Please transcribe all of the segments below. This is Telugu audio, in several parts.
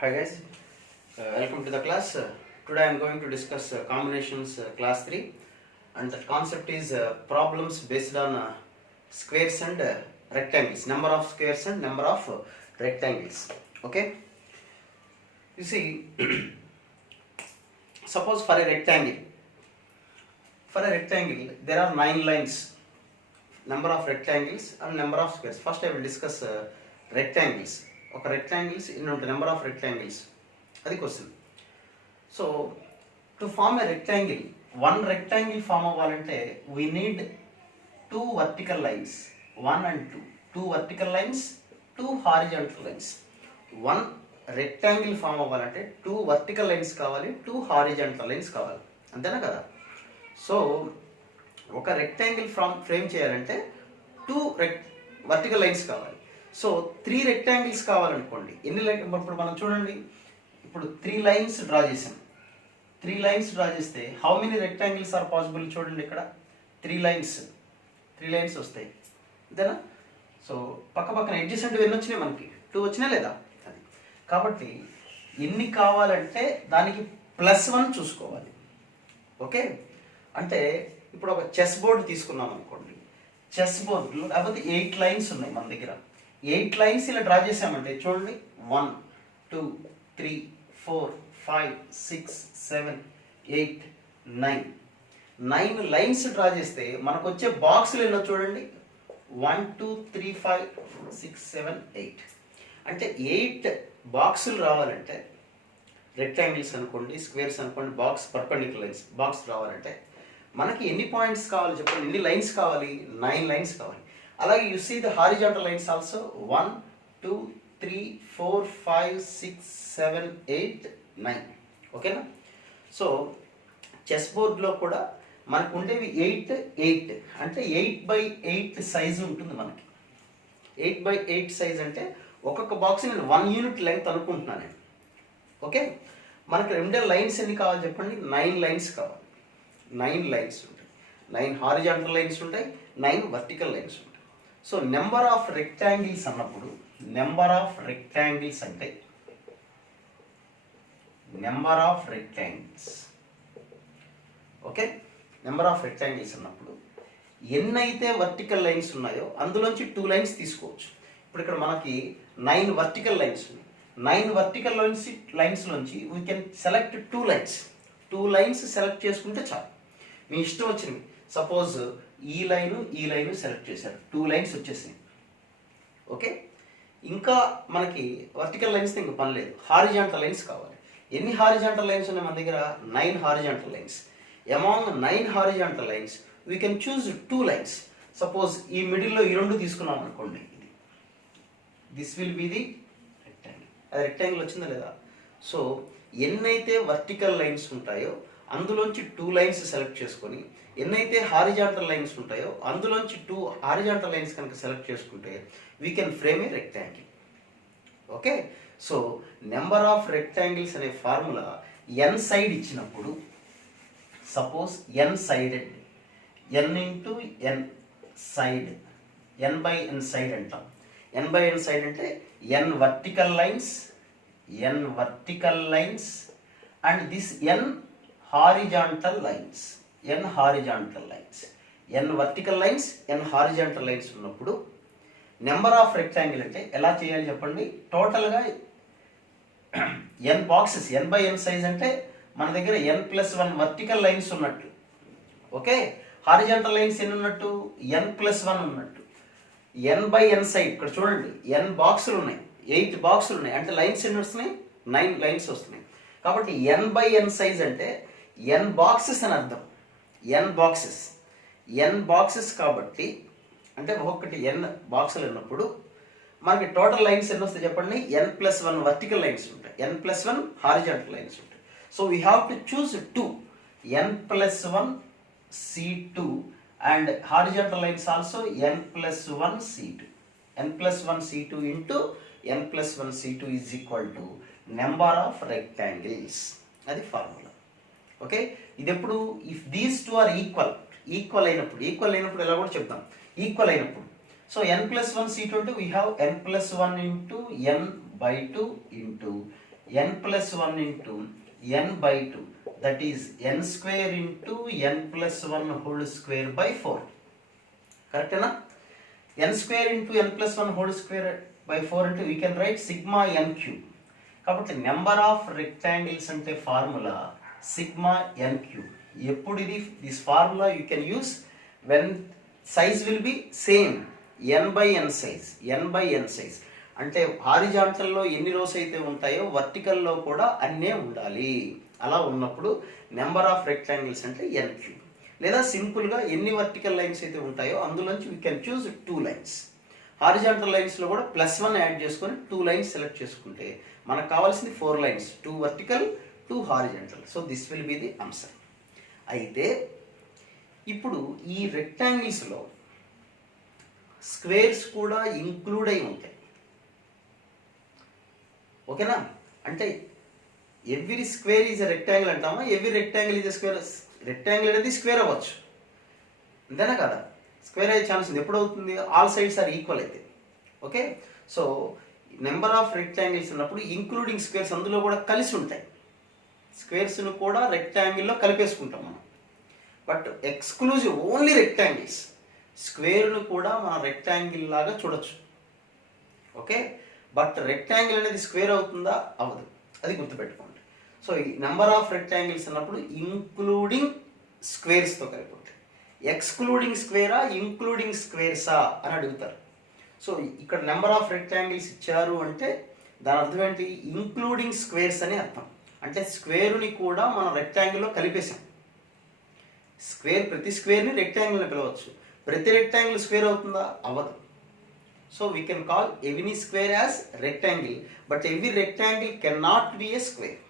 Hi guys, welcome to the class. Today I am going to discuss combinations class 3, and the concept is problems based on squares and rectangles, number of squares and number of rectangles. Okay, you see, suppose for a rectangle there are 9 lines, number of rectangles and number of squares. First I will discuss rectangles. ఒక రెక్టాంగిల్స్ ఎన్ని ఉంటాయి, నెంబర్ ఆఫ్ రెక్టాంగిల్స్, అది question. So to form a rectangle, one rectangle form అవ్వాలంటే we need 2 vertical lines, 1 and 2, 2 vertical lines, 2 horizontal lines. One rectangle form అవ్వాలంటే 2 వర్టికల్ లైన్స్ కావాలి, 2 హారిజాంటల్ లైన్స్ కావాలి, అంతేనా కదా? సో ఒక రెక్టాంగిల్ ఫ్రేమ్ చేయాలంటే 2 వర్టికల్ లైన్స్ కావాలి. సో 3 రెక్టాంగిల్స్ కావాలనుకోండి, ఎన్ని లైన్, ఇప్పుడు మనం చూడండి, ఇప్పుడు 3 లైన్స్ డ్రా చేసాం. 3 లైన్స్ డ్రా చేస్తే how many rectangles are possible? చూడండి ఇక్కడ 3 లైన్స్ వస్తాయి, అంతేనా? సో పక్క పక్కన అడ్జసెంట్ ఎన్ని వచ్చినాయి, మనకి 2 వచ్చినా లేదా? అది కాబట్టి ఎన్ని కావాలంటే దానికి +1 చూసుకోవాలి. ఓకే, అంటే ఇప్పుడు ఒక చెస్ బోర్డు తీసుకున్నాం అనుకోండి, చెస్ బోర్డులో లేకపోతే 8 లైన్స్ ఉన్నాయి మన దగ్గర. 8 లైన్స్ ఇలా డ్రా చేసామంటే చూడండి, 1 2 3 4 5 6 7 8 9 లైన్స్ డ్రా చేస్తే మనకు వచ్చే బాక్సులు ఎన్నో చూడండి, 1 2 3 5 6 7 8. అంటే 8 బాక్సులు రావాలంటే, రెక్టాంగిల్స్ అనుకోండి, స్క్వేర్స్ అనుకోండి, బాక్స్ పర్పెండిక్యులర్ లైన్స్ బాక్స్ రావాలంటే మనకి ఎన్ని పాయింట్స్ కావాలి చెప్పండి, ఎన్ని లైన్స్ కావాలి? 9 లైన్స్ కావాలి. అలాగే you see the horizontal lines also 1 2 3 4 5 6 7 8 9. ఓకేనా? సో చెస్ బోర్డ్లో కూడా మనకు ఉండేవి 8 అంటే 8x8 సైజు ఉంటుంది మనకి. 8x8 సైజ్ అంటే ఒక్కొక్క బాక్స్ నేను 1 యూనిట్ లెంగ్త్ అనుకుంటున్నాను నేను. ఓకే, మనకి రెండే లైన్స్ ఎన్ని కావాలి చెప్పండి? 9 లైన్స్ కావాలి. 9 లైన్స్ ఉంటాయి, 9 హారిజాంటల్ లైన్స్ ఉంటాయి, 9 వర్టికల్ లైన్స్ ఉంటాయి. సో నెంబర్ ఆఫ్ రెక్టాంగిల్స్ అన్నప్పుడు, నెంబర్ ఆఫ్ రెక్టాంగిల్స్ అంటే number of rectangles, okay, number of rectangles అన్నప్పుడు ఎన్నైతే వర్టికల్ లైన్స్ ఉన్నాయో అందులోంచి 2 లైన్స్ తీసుకోవచ్చు. ఇప్పుడు ఇక్కడ మనకి 9 వర్టికల్ లైన్స్ ఉన్నాయి. 9 వర్టికల్ లైన్స్ నుంచి we can select 2 lines. 2 lines select చేసుకుంటే చాలు, మీ ఇష్టం వచ్చింది. సపోజ్ ఈ లైను సెలెక్ట్ చేశారు, 2 లైన్స్ వచ్చేసాయి. ఓకే, ఇంకా మనకి వర్టికల్ లైన్స్ ఇంకా పని లేదు, హారిజాంటల్ లైన్స్ కావాలి. ఎన్ని హారిజాంటల్ లైన్స్ ఉన్నాయి మన దగ్గర? 9 horizontal lines. Among 9 horizontal lines we can choose 2 lines. Suppose ఈ మిడిల్లో ఈ 2 తీసుకున్నాం అనుకోండి, this will be the rectangle. అది రెక్టాంగిల్ వచ్చిందా లేదా? సో ఎన్నైతే వర్టికల్ లైన్స్ ఉంటాయో అందులోంచి 2 లైన్స్ సెలెక్ట్ చేసుకొని, ఎన్నైతే హారిజాంటల్ లైన్స్ ఉంటాయో అందులోంచి 2 హారిజాంటల్ లైన్స్ కనుక సెలెక్ట్ చేసుకుంటే we can frame a rectangle. Okay, so number of rectangles అనే ఫార్ములా n సైడ్ ఇచ్చినప్పుడు, suppose n sided, n into n side, n/n side అంటాం. n/n సైడ్ అంటే n vertical lines and this n horizontal lines, n horizontal lines, n vertical lines, n horizontal lines ఉన్నప్పుడు నెంబర్ ఆఫ్ రెక్టాంగిల్ అంటే ఎలా చేయాలి చెప్పండి? టోటల్గా n బాక్సెస్, n/n సైజ్ అంటే మన దగ్గర n+1 వర్టికల్ లైన్స్ ఉన్నట్టు. ఓకే, హారిజాంటల్ లైన్స్ ఎన్ని ఉన్నట్టు? n+1 ఉన్నట్టు. n/n సైడ్ ఇక్కడ చూడండి, n బాక్సులు ఉన్నాయి, 8 బాక్సులు ఉన్నాయి, అంటే లైన్స్ ఎన్ని వస్తున్నాయి? 9 లైన్స్ వస్తున్నాయి. కాబట్టి n/n సైజ్ అంటే n బాక్సెస్ అని అర్థం. n బాక్సెస్ కాబట్టి అంటే ఒక్కొక్కటి n బాక్సులు ఉన్నప్పుడు మనకి టోటల్ లైన్స్ ఎన్ని వస్తాయి చెప్పండి? n+1 వర్టికల్ లైన్స్ ఉంటాయి, n+1 హారిజాంటల్ లైన్స్ ఉంటాయి. So we have to choose 2, n+1 C2 and horizontal lines also n+1 C2. n+1 C2 into n+1 C2 is equal to number of rectangles. అది ఫార్ములా. ఓకే, ఇది ఎప్పుడు? ఇఫ్ దీస్ 2 ఆర్ ఈక్వల్ అయినప్పుడు ఎలా కూడా చెప్తాం, ఈక్వల్ అయినప్పుడు. సో n+1 C2 అంటే we have n+1 into n/2 into n plus 1 into n by 2, that is n square into n plus 1 whole square by 4. కరెక్టేనా? n square into n plus 1 whole square by 4 అంటే we can write sigma n cube. కాబట్టి నెంబర్ ఆఫ్ రెక్టాంగిల్స్ అంటే ఫార్ములా సిగ్మా n క్యూబ్. ఎప్పుడు ఇది this formula you can use when size will be same n by n size, n by n size అంటే హారిజాంటల్లో ఎన్ని రోస్ అయితే ఉంటాయో వర్టికల్లో కూడా అన్నే ఉండాలి. అలా ఉన్నప్పుడు నెంబర్ ఆఫ్ రెక్టాంగిల్స్ అంటే n క్యూబ్. లేదా సింపుల్గా ఎన్ని వర్టికల్ లైన్స్ అయితే ఉంటాయో అందులోంచి we can choose 2 lines. Horizontal లైన్స్లో కూడా +1 యాడ్ చేసుకొని 2 లైన్స్ సెలెక్ట్ చేసుకుంటే మనకు కావాల్సింది 4 lines, 2 vertical 2 horizontal. So this will be the answer. అయితే ఇప్పుడు ఈ రెక్టాంగిల్స్లో స్క్వేర్స్ కూడా ఇంక్లూడ్ అయి ఉంటాయి. ఓకేనా? అంటే every square is a rectangle అంటామా, every rectangle is a square. Rectangle అనేది స్క్వేర్ అవ్వచ్చు, అంతేనా కదా? స్క్వేర్ అయ్యే ఛాన్స్ ఉంది. ఎప్పుడు అవుతుంది? ఆల్ సైడ్స్ ఆర్ ఈక్వల్ అయితే. Okay, so number of rectangles ఉన్నప్పుడు ఇంక్లూడింగ్ స్క్వేర్స్ అందులో కూడా కలిసి ఉంటాయి. స్క్వేర్స్ను కూడా రెక్టాంగిల్లో కలిపేసుకుంటాం మనం. బట్ ఎక్స్క్లూజివ్ ఓన్లీ రెక్టాంగిల్స్, స్క్వేర్ను కూడా మనం రెక్టాంగిల్ లాగా చూడొచ్చు. ఓకే, బట్ రెక్టాంగిల్ అనేది స్క్వేర్ అవుతుందా? అవ్వదు. అది గుర్తుపెట్టుకోండి. సో ఈ నెంబర్ ఆఫ్ రెక్టాంగిల్స్ అన్నప్పుడు ఇంక్లూడింగ్ స్క్వేర్స్తో కలిపి ఉంటాయి. ఎక్స్క్లూడింగ్ స్క్వేరా ఇంక్లూడింగ్ స్క్వేర్సా అని అడుగుతారు. సో ఇక్కడ నెంబర్ ఆఫ్ రెక్టాంగిల్స్ ఇచ్చారు అంటే దాని అర్థం ఏంటి? ఇంక్లూడింగ్ స్క్వేర్స్ అని అర్థం. అంటే స్క్వేర్ని కూడా మనం రెక్టాంగిల్లో కలిపేసాం. స్క్వేర్ ప్రతి స్క్వేర్ని రెక్టాంగిల్ని పిలవచ్చు. ప్రతి రెక్టాంగిల్ స్క్వేర్ అవుతుందా? అవ్వదు. So we can call every square as rectangle, but every rectangle can not be A square.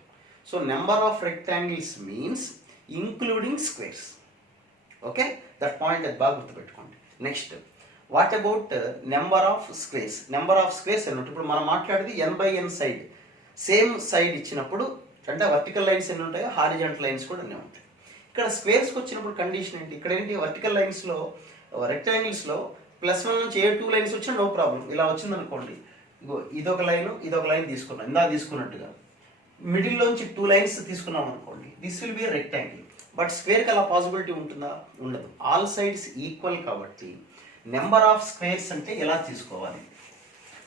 So number of rectangles means including squares. Okay, that point అది బాగా గుర్తుపెట్టుకోండి. Next, what about number of squares? Number of squares అన్నట్టు ఇప్పుడు మనం మాట్లాడేది n by n side. Same side ఇచ్చినప్పుడు అంటే వర్టికల్ లైన్స్ ఎన్ని ఉంటాయో హారిజాంటల్ లైన్స్ కూడా అన్నీ ఉంటాయి. ఇక్కడ స్క్వేర్స్కి వచ్చినప్పుడు కండిషన్ ఏంటి? ఇక్కడ ఏంటి? వర్టికల్ లైన్స్లో రెక్టాంగిల్స్లో +1 నుంచి ఏ 2 లైన్స్ వచ్చినా నో ప్రాబ్లం. ఇలా వచ్చింది అనుకోండి, ఇగో ఇదొక లైన్ తీసుకున్నాం ఇందా తీసుకున్నట్టుగా. మిడిల్లోంచి 2 లైన్స్ తీసుకున్నాం అనుకోండి, this will be rectangle. But స్క్వేర్కి అలా పాసిబిలిటీ ఉంటుందా? ఉండదు. ఆల్ సైడ్స్ ఈక్వల్ కాబట్టి నెంబర్ ఆఫ్ స్క్వేర్స్ అంటే ఎలా తీసుకోవాలి?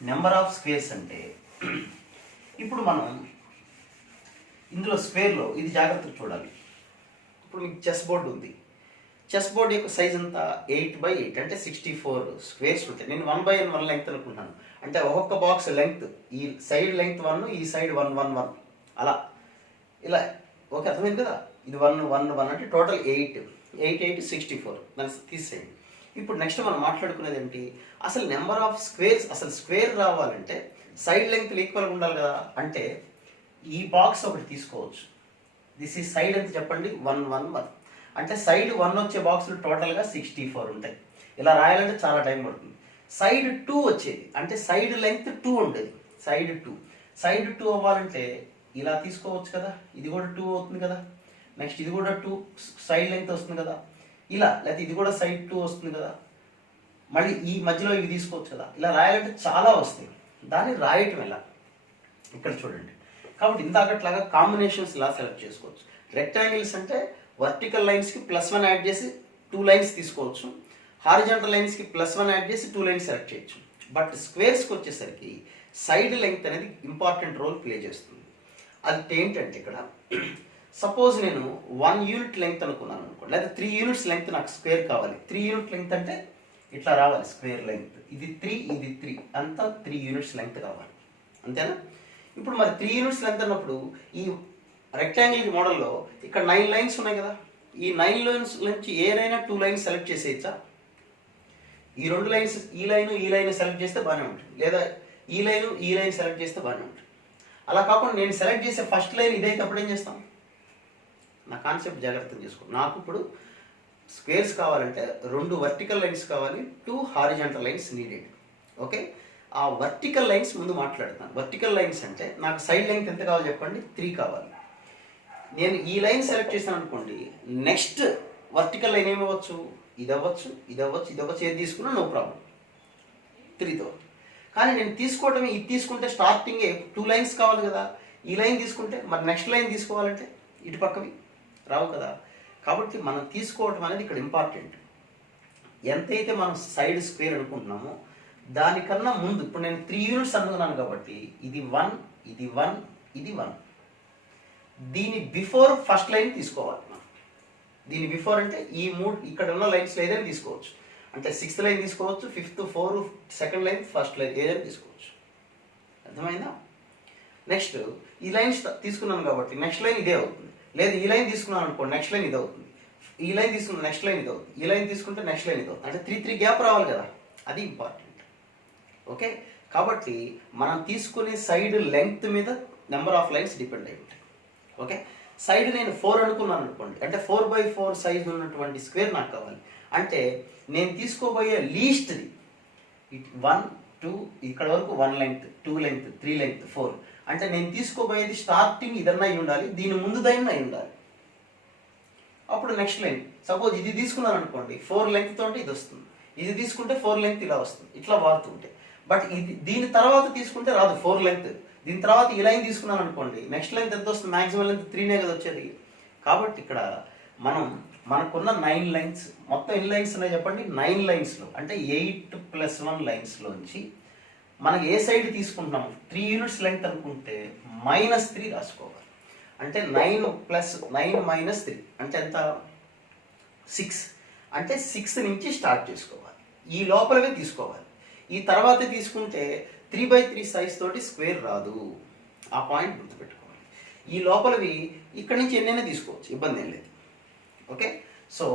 నెంబర్ ఆఫ్ స్క్వేర్స్ అంటే ఇప్పుడు మనం ఇందులో స్క్వేర్లో ఇది జాగ్రత్తగా చూడాలి. ఇప్పుడు మీకు చెస్ బోర్డు ఉంది. చెస్ బోర్డు యొక్క సైజ్ అంతా 8 by 8 అంటే 64 స్క్వేర్స్ ఉంటాయి. నేను 1 by 1 లెంగ్త్ అనుకుంటాను. అంటే ఒక్కొక్క బాక్స్ లెంగ్త్, ఈ సైడ్ లెంగ్త్ 1, ఈ సైడ్ 1 1 1 అలా ఇలా. ఓకే, అర్థమైంది కదా? ఇది 1 1 1 అంటే టోటల్ 8 8 64. దాన్ని తీసేయండి. ఇప్పుడు నెక్స్ట్ మనం మాట్లాడుకునేది ఏంటి? అసలు నెంబర్ ఆఫ్ స్క్వేర్స్, అసలు స్క్వేర్ రావాలంటే సైడ్ లెంగ్త్ ఈక్వల్గా ఉండాలి కదా. అంటే ఈ బాక్స్ ఒకటి తీసుకోవచ్చు. దిస్ ఈ సైడ్ ఎంత చెప్పండి? 1 1 1 అంటే సైడ్ 1 వచ్చే బాక్సులు టోటల్గా 64 ఉంటాయి. ఇలా రాయాలంటే చాలా టైం పడుతుంది. సైడ్ 2 వచ్చేది అంటే సైడ్ లెంగ్త్ 2 ఉండేది. సైడ్ 2 అవ్వాలంటే ఇలా తీసుకోవచ్చు కదా. ఇది కూడా 2 అవుతుంది కదా. నెక్స్ట్ ఇది కూడా 2 సైడ్ లెంగ్త్ వస్తుంది కదా. ఇలా, లేకపోతే ఇది కూడా సైడ్ 2 వస్తుంది కదా. మళ్ళీ ఈ మధ్యలో ఇవి తీసుకోవచ్చు కదా. ఇలా రాయాలంటే చాలా వస్తాయి. దాన్ని రాయటం ఎలా? ఇక్కడ చూడండి. కాబట్టి ఇందాకట్లాగా కాంబినేషన్స్ ఇలా సెలెక్ట్ చేసుకోవచ్చు. రెక్టాంగిల్స్ అంటే వర్టికల్ లైన్స్కి +1 యాడ్ చేసి 2 లైన్స్ తీసుకోవచ్చు. హారిజాంటల్ లైన్స్కి +1 యాడ్ చేసి 2 లైన్స్ సెలెక్ట్ చేయొచ్చు. బట్ స్క్వేర్స్కి వచ్చేసరికి సైడ్ లెంగ్త్ అనేది ఇంపార్టెంట్ రోల్ ప్లే చేస్తుంది. అది ఏంటంటే ఇక్కడ సపోజ్ నేను 1 యూనిట్ లెంగ్త్ అనుకున్నాను అనుకోండి, లేదా 3 యూనిట్స్ లెంగ్త్ నాకు స్క్వేర్ కావాలి. 3 యూనిట్ లెంగ్త్ అంటే ఇట్లా రావాలి స్క్వేర్ లెంగ్త్. ఇది 3 ఇది 3 అంతా 3 యూనిట్స్ లెంగ్త్ కావాలి, అంతేనా? ఇప్పుడు మరి 3 యూనిట్స్ లెంగ్త్ అన్నప్పుడు ఈ రెక్టాంగిల్ మోడల్లో ఇక్కడ 9 లైన్స్ ఉన్నాయి కదా. ఈ 9 లైన్స్ నుంచి ఏదైనా 2 లైన్స్ సెలెక్ట్ చేసేయచ్చా? ఈ 2 లైన్స్, ఈ లైన్ సెలెక్ట్ చేస్తే బాగానే ఉంటుంది. లేదా ఈ లైన్ సెలెక్ట్ చేస్తే బాగానే ఉంటుంది. అలా కాకుండా నేను సెలెక్ట్ చేసే ఫస్ట్ లైన్ ఇదైతే అప్పుడు ఏం చేస్తాం? నా కాన్సెప్ట్ జాగ్రత్తగా చేసుకో. నాకు ఇప్పుడు స్క్వేర్స్ కావాలంటే 2 వర్టికల్ లైన్స్ కావాలి, 2 హారిజాంటల్ లైన్స్ నీడెడ్. ఓకే, ఆ వర్టికల్ లైన్స్ ముందు మాట్లాడతాను. వర్టికల్ లైన్స్ అంటే నాకు సైడ్ లెంగ్త్ ఎంత కావాలి చెప్పండి? 3 కావాలి. నేను ఈ లైన్ సెలెక్ట్ చేశాను అనుకోండి, నెక్స్ట్ వర్టికల్ లైన్ ఏమవ్వచ్చు? ఇది అవ్వచ్చు, ఏది తీసుకున్నా నో ప్రాబ్లం 3తో. కానీ నేను తీసుకోవటమే, ఇది తీసుకుంటే స్టార్టింగే 2 లైన్స్ కావాలి కదా. ఈ లైన్ తీసుకుంటే మరి నెక్స్ట్ లైన్ తీసుకోవాలంటే ఇటు పక్కవి రావు కదా. కాబట్టి మనం తీసుకోవడం అనేది ఇక్కడ ఇంపార్టెంట్. ఎంతైతే మనం సైడ్ స్క్వేర్ అనుకుంటున్నామో దానికన్నా ముందు ఇప్పుడు నేను 3 యూనిట్స్ అనుకున్నాను కాబట్టి ఇది 1, ఇది 1, ఇది 1. దీని బిఫోర్ ఫస్ట్ లైన్ తీసుకోవాలి మనం. దీని బిఫోర్ అంటే ఈ 3 ఇక్కడ ఉన్న లైన్స్ ఏదైనా తీసుకోవచ్చు. అంటే 6th లైన్ తీసుకోవచ్చు, 5th, 4, second line, first line ఏదైనా తీసుకోవచ్చు. అర్థమైందా? నెక్స్ట్ ఈ లైన్స్ తీసుకున్నాను కాబట్టి నెక్స్ట్ లైన్ ఇదే అవుతుంది. లేదు ఈ లైన్ తీసుకున్నాను అనుకోండి నెక్స్ట్ లైన్ ఇది అవుతుంది. ఈ లైన్ తీసుకున్న నెక్స్ట్ లైన్ ఇది అవుతుంది. ఈ లైన్ తీసుకుంటే నెక్స్ట్ లైన్ ఇది అవుతుంది. అంటే 3 గ్యాప్ రావాలి కదా, అది ఇంపార్టెంట్. ఓకే, కాబట్టి మనం తీసుకునే సైడ్ లెంగ్త్ మీద నెంబర్ ఆఫ్ లైన్స్ డిపెండ్ అయి ఉంటాయి. ఓకే, సైడ్ నేను 4 అనుకున్నాను అనుకోండి, అంటే 4x4 సైజ్ ఉన్నటువంటి స్క్వేర్ నాకు కావాలి. అంటే నేను తీసుకోబోయే లీస్ట్ది 1, 2 ఇక్కడ వరకు 1 లెంగ్త్, 2 లెంగ్త్, 3 లెంగ్త్, 4. అంటే నేను తీసుకోబోయేది స్టార్టింగ్ ఇదన్నా అయి ఉండాలి, దీని ముందు దైనా అయి ఉండాలి. అప్పుడు నెక్స్ట్ లైన్ సపోజ్ ఇది తీసుకున్నాను అనుకోండి 4 లెంగ్త్ తోటి ఇది వస్తుంది, ఇది తీసుకుంటే 4 లెంగ్త్ ఇలా వస్తుంది, ఇట్లా వాడుతుంటే. బట్ ఇది దీని తర్వాత తీసుకుంటే రాదు 4 లెంగ్త్. దీని తర్వాత ఈ లైన్ తీసుకున్నాను అనుకోండి నెక్స్ట్ లైన్ ఎంత వస్తుంది, మాక్సిమం లెంత్ 3నే కదా వచ్చేది. కాబట్టి ఇక్కడ మనకున్న 9 లైన్స్, మొత్తం ఎన్ని లైన్స్ ఉన్నాయి చెప్పండి, 9 లైన్స్లో అంటే 8 + 1 లైన్స్లోంచి మనకి ఏ సైడ్ తీసుకుంటున్నాము 3 యూనిట్స్ లెంగ్త్ అనుకుంటే -3 రాసుకోవాలి. అంటే 9 + 9 - 3 అంటే ఎంత, 6. అంటే 6 నుంచి స్టార్ట్ చేసుకోవాలి, ఈ లోపలవే తీసుకోవాలి. ఈ తర్వాత తీసుకుంటే 3x3 సైజ్ తోటి స్క్వేర్ రాదు, ఆ పాయింట్ గుర్తుపెట్టుకోవాలి. ఈ లోపలవి ఇక్కడ నుంచి ఎన్నైనా తీసుకోవచ్చు, ఇబ్బంది ఏం లేదు. ఓకే, సో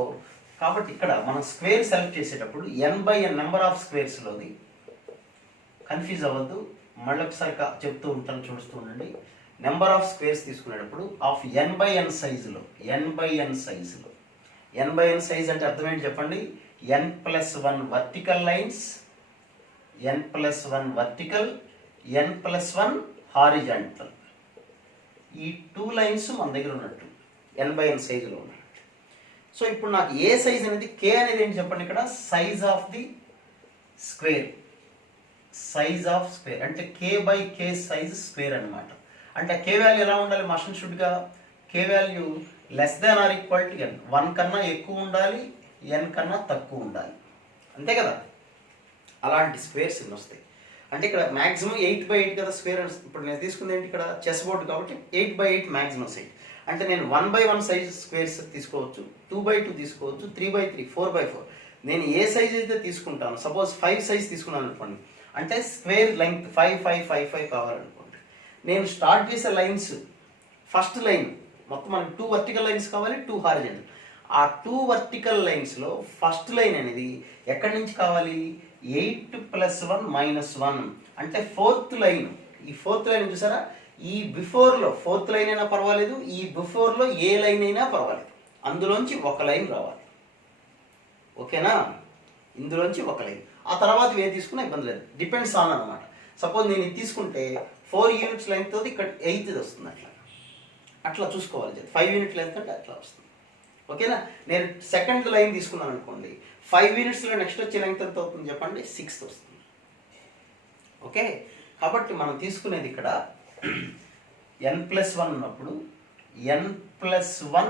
కాబట్టి ఇక్కడ మనం స్క్వేర్ సెలెక్ట్ చేసేటప్పుడు n/n నెంబర్ ఆఫ్ స్క్వేర్స్లోది కన్ఫ్యూజ్ అవ్వద్దు, మళ్ళీ ఒకసారి చెప్తూ ఉంటాను, చూస్తూ ఉండండి. నెంబర్ ఆఫ్ స్క్వేర్స్ తీసుకునేటప్పుడు ఆఫ్ n/n సైజులో, n/n సైజ్ అంటే అర్థం ఏంటి చెప్పండి, n+1 vertical lines, n+1 vertical, n+1 horizontal. ఈ 2 లైన్స్ మన దగ్గర ఉన్నట్టు n/n సైజులో ఉన్నట్టు. సో ఇప్పుడు నాకు ఏ సైజ్ అనేది, k అనేది ఏంటి చెప్పండి, ఇక్కడ size of the square, size of square అంటే k/k సైజ్ స్క్వేర్ అనమాట. అంటే k వాల్యూ ఎలా ఉండాలి, మస్ట్ షుడ్గా k వాల్యూ < n, 1 కన్నా ఎక్కువ ఉండాలి, n కన్నా తక్కువ ఉండాలి, అంతే కదా. అలాంటి స్క్వేర్స్ ఎన్ని వస్తాయి అంటే ఇక్కడ మ్యాక్సిమం 8/8 కదా స్క్వేర్. ఇప్పుడు నేను తీసుకుంది ఏంటి, ఇక్కడ చెస్ బోర్డు కాబట్టి 8/8 మ్యాక్సిమం సైజ్. అంటే నేను 1/1 సైజ్ స్క్వేర్స్ తీసుకోవచ్చు, 2/2 తీసుకోవచ్చు, 3/3, 4/4. నేను ఏ సైజ్ అయితే తీసుకుంటాను, సపోజ్ 5 సైజ్ తీసుకున్నాను అనుకోండి, అంటే స్క్వేర్ లెంగ్త్ 5, 5, 5, 5 కావాలనుకోండి. నేను స్టార్ట్ చేసే లైన్స్ ఫస్ట్ లైన్ మొత్తం మనకి 2 వర్టికల్ లైన్స్ కావాలి, 2 హారిజాంటల్. ఆ 2 వర్టికల్ లైన్స్లో ఫస్ట్ లైన్ అనేది ఎక్కడి నుంచి కావాలి, 8 + 1 - 1 అంటే 4th లైన్. ఈ 4th లైన్ చూసారా, ఈ బిఫోర్లో 4th లైన్ అయినా పర్వాలేదు, ఈ బిఫోర్లో ఏ లైన్ అయినా పర్వాలేదు, అందులోంచి ఒక లైన్ రావాలి. ఓకేనా, ఇందులోంచి ఒక లైన్. ఆ తర్వాత ఏ తీసుకున్నా ఇబ్బంది లేదు, డిపెండ్స్ ఆన్ అనమాట. సపోజ్ నేను ఇది తీసుకుంటే 4 యూనిట్స్ లెంగ్త్ తోటి ఇక్కడ 8th వస్తుంది, అట్లా చూసుకోవాలి. 5 యూనిట్ లెంగ్త్ అంటే అట్లా వస్తుంది. ఓకేనా, నేను సెకండ్ లైన్ తీసుకున్నాను అనుకోండి, 5 యూనిట్స్లో నెక్స్ట్ వచ్చే లెంగ్త్ ఎంత అవుతుంది చెప్పండి, 6th వస్తుంది. ఓకే, కాబట్టి మనం తీసుకునేది ఇక్కడ n+1 ఉన్నప్పుడు n+1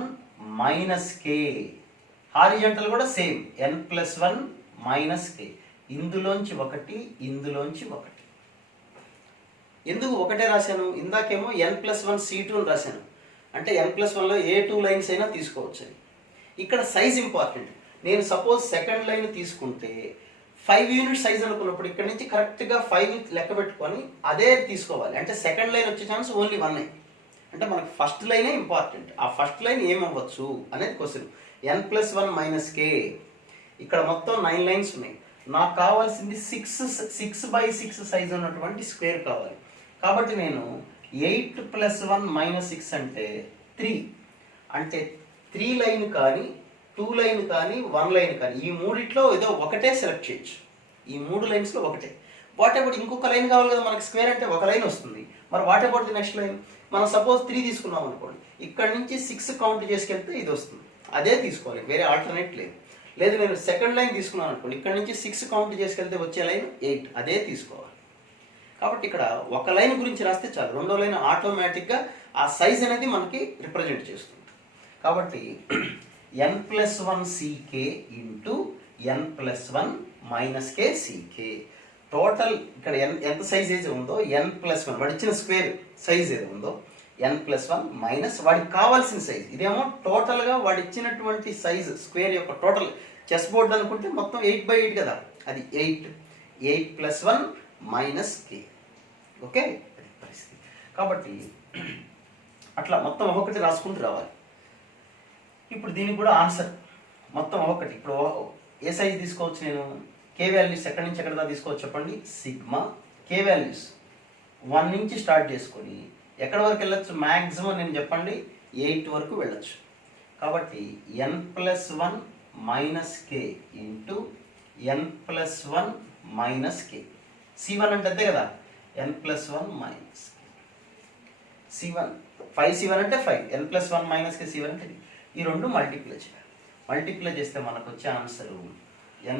- k, హారిజాంటల్ కూడా సేమ్ n+1 - k. ఇందులోంచి ఒకటి, ఇందులోంచి ఒకటి. ఎందుకు ఒకటే రాశాను, ఇందాకేమో n+1 C2 అని రాశాను, అంటే n+1లో ఏ 2 లైన్స్ అయినా తీసుకోవచ్చు అని. ఇక్కడ సైజ్ ఇంపార్టెంట్. నేను సపోజ్ సెకండ్ లైన్ తీసుకుంటే 5 యూనిట్ సైజ్ అనుకున్నప్పుడు ఇక్కడ నుంచి కరెక్ట్గా 5 లెక్క పెట్టుకొని అదే తీసుకోవాలి. అంటే సెకండ్ లైన్ వచ్చే ఛాన్స్ ఓన్లీ 1. అంటే మనకు ఫస్ట్ లైనే ఇంపార్టెంట్. ఆ ఫస్ట్ లైన్ ఏమవ్వచ్చు అనేది క్వశ్చన్. n+1 - k. ఇక్కడ మొత్తం 9 లైన్స్ ఉన్నాయి. నాకు కావాల్సింది 6/6 సైజ్ ఉన్నటువంటి స్క్వేర్ కావాలి. కాబట్టి నేను 8 + 1 - 6 అంటే 3. అంటే 3 లైన్ కానీ 2 లైన్ కానీ 1 లైన్ కానీ ఈ మూడిట్లో ఏదో ఒకటే సెలెక్ట్ చేయొచ్చు. ఈ 3 లైన్స్లో ఒకటే. వాట్ అబౌట్ ఇంకొక లైన్ కావాలి కదా మనకి, స్క్వేర్ అంటే ఒక లైన్ వస్తుంది. మరి what about the next line, మనం సపోజ్ 3 తీసుకున్నాం అనుకోండి, ఇక్కడ నుంచి 6 కౌంట్ చేసుకెళ్తే ఇది వస్తుంది, అదే తీసుకోవాలి, వేరే ఆల్టర్నేట్ లేదు. లేదు నేను సెకండ్ లైన్ తీసుకున్నాను అనుకోండి, ఇక్కడ నుంచి 6 కౌంట్ చేసుకెళ్తే వచ్చే లైన్ 8, అదే తీసుకోవాలి. కాబట్టి ఇక్కడ ఒక లైన్ గురించి రాస్తే చాలు, రెండో లైన్ ఆటోమేటిక్గా ఆ సైజ్ అనేది మనకి రిప్రజెంట్ చేస్తుంది. కాబట్టి n+1 ck into n+1 - k ck. Total ఇక్కడ ఎంత సైజ్ ఏది ఉందో n+1 వాడు ఇచ్చిన స్క్వేర్ సైజ్ ఏది ఉందో n+1 మైనస్ వాడికి కావాల్సిన సైజ్. ఇదేమో టోటల్గా వాడు ఇచ్చినటువంటి సైజ్ స్క్వేర్ యొక్క టోటల్. చెస్ బోర్డ్ అనుకుంటే మొత్తం 8/8 కదా, అది 8+1 - k. ఓకే, అది పరిస్థితి. కాబట్టి అట్లా మొత్తం ఒక్కొక్కటి రాసుకుంటూ రావాలి. ఇప్పుడు దీనికి కూడా ఆన్సర్ మొత్తం ఒక్కొక్కటి. ఇప్పుడు ఏ సైజ్ తీసుకోవచ్చు నేను? కే వాల్యూస్ ఎక్కడి నుంచి ఎక్కడ దాకా తీసుకోవచ్చు చెప్పండి? సిగ్మా కే వాల్యూస్ 1 నుంచి స్టార్ట్ చేసుకొని ఎక్కడి వరకు వెళ్ళొచ్చు? మ్యాక్సిమం నేను చెప్పండి 8 వరకు వెళ్ళొచ్చు. కాబట్టి n+1 - k into n+1 - k. C1 అంటే అంతే కదా, n+1 - C1 5C1 అంటే 5, n+1 - k C1 అంటే ఈ రెండు మల్టిప్లై చేయాలి. మల్టిప్లై చేస్తే మనకు వచ్చే answer n²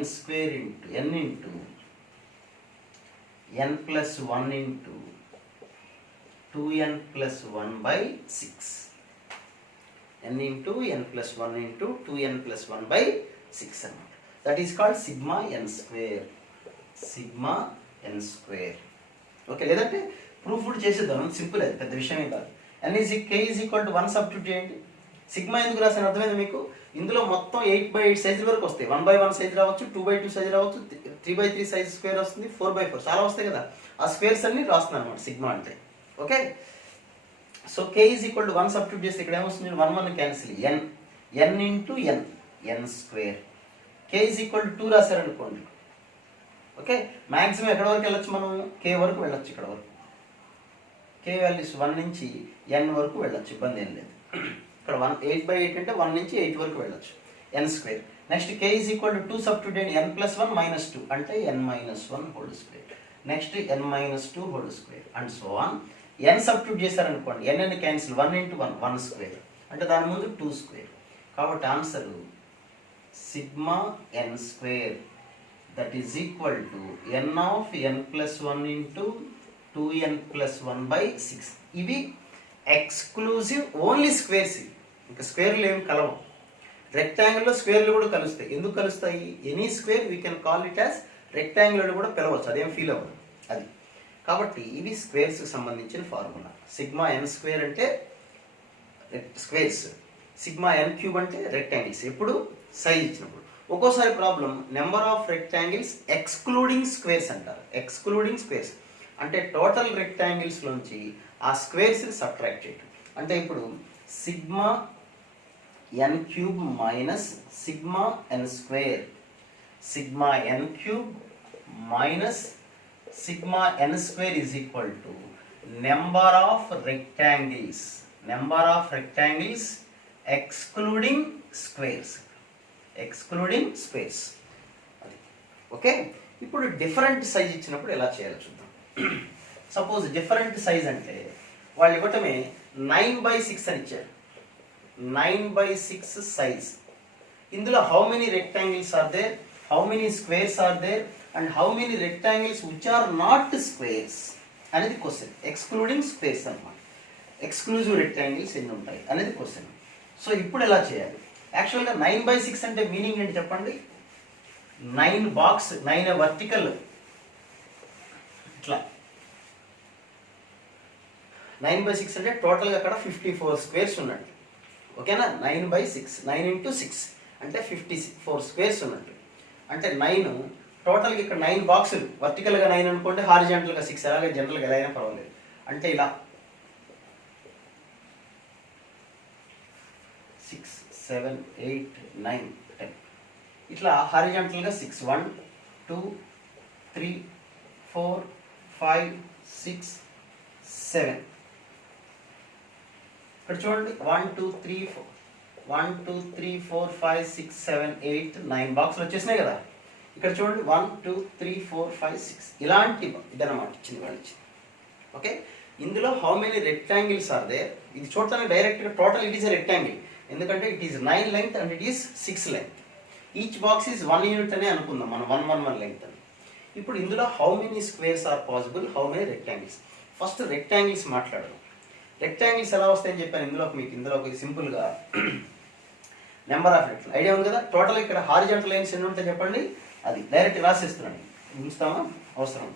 into n into n+1 into 2n+1/6. n into n+1 into 2n+1/6 అన్నమాట. That is called sigma n². Sigma n². Okay, లేదంటే ప్రూఫ్ కూడా చేసేద్దాం, సింపుల్, అది పెద్ద విషయమే కాదు. k = 1 సబ్స్టిట్యూట్ చేయండి. సిగ్మా ఎందుకు రాసిన అర్థమైంది మీకు? ఇందులో మొత్తం 8/8 సైజుల వరకు వస్తాయి. 1/1 సైజ్ రావచ్చు, 2/2 సైజ్ రావచ్చు, 3/3 సైజ్ స్క్వేర్ వస్తుంది, 4/4 చాలా వస్తాయి కదా. ఆ స్క్వేర్స్ అన్ని రాస్తున్నాను అనమాట సిగ్మా అంటే. ఓకే, సో k = 1 సబ్స్టిట్యూట్ చేస్తే ఇక్కడ ఏమొస్తుంది? 1 1 cancel, n into n². k = 2 రాశారనుకోండి. ఓకే, మ్యాక్సిమం ఎక్కడ వరకు వెళ్ళొచ్చు మనం? k వరకు వెళ్ళొచ్చు. ఇక్కడ వరకు k వాల్యూస్ 1 నుంచి n వరకు వెళ్ళొచ్చు, ఇబ్బంది ఏం లేదు. ఇక్కడ 8/8 అంటే 1 నుంచి 8 వరకు వెళ్ళొచ్చు, n². Next k = 2 substitute n+1 - 2 అంటే n-1² next n-2² and so on. n substitute చేశారనుకోండి, n క్యాన్సిల్, 1 ఇంటూ 1 1² అంటే దాని ముందు 2². కాబట్టి answer sigma n², that is equal to n+1 into 2n+1/6. ఇవి ఎక్స్క్లూజివ్ ఓన్లీ స్క్వేర్స్. ఇంకా స్క్వేర్లు ఏమి కలవు. రెక్టాంగిల్లో స్క్వేర్లు కూడా కలుస్తాయి. ఎందుకు కలుస్తాయి? Any square we can call it as rectangle కూడా పిలవచ్చు, అదేం ఫీల్ అవ్వదు అది. కాబట్టి ఇవి స్క్వేర్స్కి సంబంధించిన ఫార్ములా. సిగ్మా n² అంటే స్క్వేర్స్, సిగ్మా n³ అంటే రెక్టాంగిల్స్. ఎప్పుడు? సైజ్ ఇచ్చినప్పుడు. ఒక్కోసారి problem number of rectangles excluding squares అంటారు. ఎక్స్క్లూడింగ్ స్క్వేర్స్ అంటే టోటల్ రెక్టాంగిల్స్ నుంచి ఆ స్క్వేర్స్ని సబ్ట్రాక్ట్ చేయటం. అంటే ఇప్పుడు sigma n³ minus sigma n², sigma n³ minus sigma n² is equal to number of rectangles excluding squares. Excluding squares. Okay, ఇప్పుడు డిఫరెంట్ సైజ్ ఇచ్చినప్పుడు ఎలా చేయాలో చూద్దాం. సపోజ్ డిఫరెంట్ సైజ్ అంటే వాళ్ళు ఇవ్వటమే 9/6 అని ఇచ్చారు. 9/6 సైజ్. ఇందులో how many rectangles are there, how many squares are there and how many rectangles which are not squares అనేది క్వశ్చన్. ఎక్స్క్లూడింగ్ స్క్వేర్స్ అన్నమాట. ఎక్స్క్లూజివ్ రెక్టాంగిల్స్ ఎన్ని ఉంటాయి అనేది క్వశ్చన్. సో ఇప్పుడు ఎలా చేయాలి? యాక్చువల్గా 9/6 అంటే మీనింగ్ ఏంటి చెప్పండి? 9 బాక్స్, 9 వర్టికల్ ఇట్లా. 9/6 అంటే టోటల్గా అక్కడ 54 స్క్వేర్స్ ఉన్నట్టు. ఓకేనా? 9/6, 9 ఇంటూ 6 అంటే 54 స్క్వేర్స్ ఉన్నట్టు. అంటే 9 టోటల్గా ఇక్కడ 9 బాక్సులు, వర్టికల్గా 9 అనుకోండి, హారిజాంటల్గా 6, అలాగే జనరల్గా ఎలా అయినా పర్వాలేదు. అంటే ఇలా 6, 7, 8, 9, 10 ఇట్లా హారిజాంటల్గా 6, 1, 2, 3, 4, 5, 6, 7. ఇక్కడ చూడండి 1, 2, 3, 4, 5, 6, 7, 8, 9 బాక్సులు వచ్చేసినాయి కదా. ఇక్కడ చూడండి 1, 2, 3, 4, 5, 6 ఇలాంటి ఇదన్నమాట ఇచ్చింది వాళ్ళు ఇచ్చింది. ఓకే, ఇందులో how many rectangles are there. ఇది చూడటానికి డైరెక్ట్గా total it is a rectangle, ఎందుకంటే it is 9 length and it is 6 length. Each box is 1 unit అనే అనుకుందాం మనం, 1, 1, 1 లెంగ్త్ అని. ఇప్పుడు ఇందులో how many squares are possible, how many rectangles. First rectangles మాట్లాడదాం. రెక్టాంగిల్స్ ఎలా వస్తాయని చెప్పాను ఇందులోకి సింపుల్గా నెంబర్ ఆఫ్ రెక్టాంగిల్ ఐడియా ఉంది కదా. టోటల్ ఇక్కడ హారిజాంటల్ లైన్స్ ఎన్ని ఉంటాయి చెప్పండి, అది డైరెక్ట్ రాసేస్తున్నాను, ఉంచుతామా అవసరం.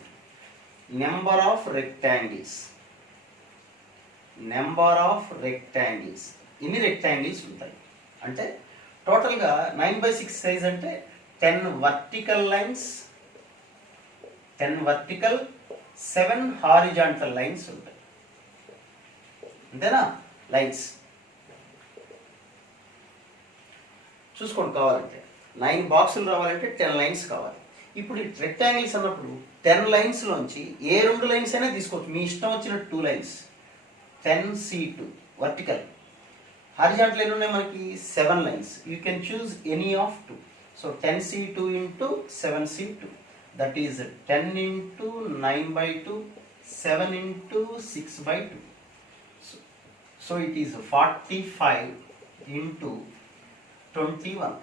Number of rectangles, number of rectangles, ఇన్ని రెక్టాంగిల్స్ ఉంటాయి అంటే టోటల్గా 9/6 సైజ్ అంటే 10 vertical lines, 10 vertical, 7 horizontal lines ఉంటాయి, అంతేనా. లైన్స్ చూసుకోండి, కావాలంటే 9 బాక్సులు రావాలంటే 10 లైన్స్ కావాలి. ఇప్పుడు ఈ రెక్టాంగిల్స్ అన్నప్పుడు 10 లైన్స్లోంచి ఏ 2 లైన్స్ అయినా తీసుకోవచ్చు, మీ ఇష్టం వచ్చిన 2 లైన్స్. 10C2 వర్టికల్, హారిజాంటల్ ఎన్ని ఉన్నాయి మనకి 7 lines, you can choose any of 2. So 10C2 into 7C2, that is 10 into 9/2, 7 into 6/2. So it is 45 into 21.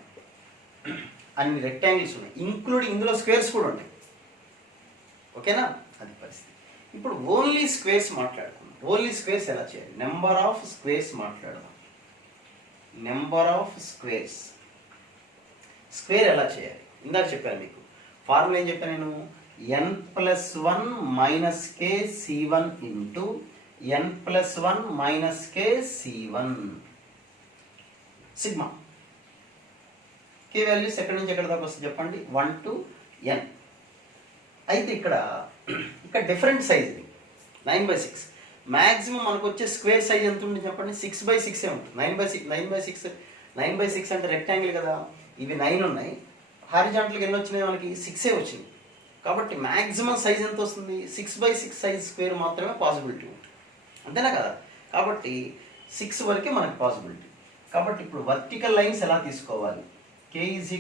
అన్ని రెక్టాంగిల్స్ ఉన్నాయి, ఇంక్లూడింగ్ ఇందులో స్క్వేర్స్ కూడా ఉంటాయి, ఓకేనా. అది పరిస్థితి. ఇప్పుడు ఓన్లీ స్క్వేర్స్ మాట్లాడుకుందాం. ఓన్లీ స్క్వేర్స్ ఎలా చేయాలి, నెంబర్ ఆఫ్ స్క్వేర్స్ మాట్లాడదాం. నెంబర్ ఆఫ్ స్క్వేర్స్, స్క్వేర్ ఎలా చేయాలి ఇందాక చెప్పాను మీకు. ఫార్ములా ఏం చెప్పాను నేను, n+1 - k c1 into n+1 - k c1 sigma. k values ఎక్కడి నుంచి ఎక్కడి దాకా వస్తుంది చెప్పండి, 1 to n. అయితే ఇక్కడ డిఫరెంట్ సైజ్ ఇది 9/6. మ్యాక్సిమం మనకు వచ్చే స్క్వేర్ సైజ్ ఎంత ఉంటుంది చెప్పండి, 6/6 ఉంటుంది. 9/6 అంటే రెక్టాంగిల్ కదా, ఇవి 9 ఉన్నాయి, హారిజాంటల్గా ఎన్ని వచ్చినాయి మనకి 6 వచ్చింది. కాబట్టి మ్యాక్సిమం సైజ్ ఎంత వస్తుంది, 6/6 సైజ్ స్క్వేర్ మాత్రమే పాసిబిలిటీ ఉంటుంది, అంతేనా కదా. కాబట్టి 6 వరకే మనకి పాసిబిలిటీ. కాబట్టి ఇప్పుడు వర్టికల్ లైన్స్ ఎలా తీసుకోవాలి, k =